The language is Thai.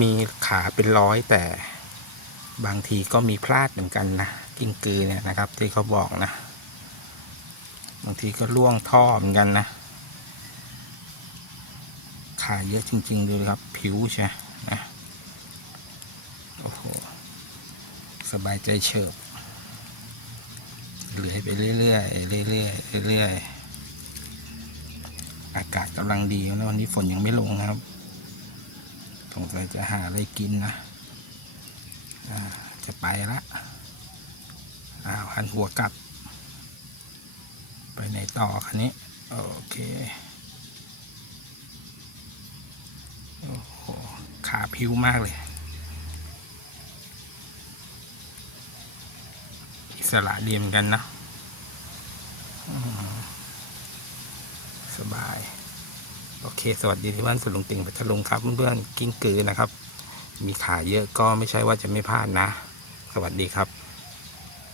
มีขาเป็นร้อยแต่บางทีก็มีพลาดเหมือนกันนะกิ้งกือเนี่ยนะครับ ที่เขาบอกนะ บางทีก็ล่วงท่อเหมือนกันนะ ขาเยอะจริง ๆ ดูครับ ผิวใช่นะโอ้โหสบายใจเฉิบเลื้อยไปเรื่อยๆเรื่อยๆเรื่อยๆอากาศกำลังดีนะวันนี้ฝนยังไม่ลงนะครับ สงสัยจะหาอะไรกินนะจะไปละอ้าวหันหัวกลับ ไปไหนต่อคันนี้ โอเค โอ้โห ขาพิ้วมากเลยอิสระดีเหมือนกันนะ สบาย โอเค สวัสดีที่บ้านสุลุงติงพัทลุงครับเพื่อนๆกิ้งกือนะครับ มีขาเยอะก็ไม่ใช่ว่าจะไม่พลาดนะ สวัสดีครับ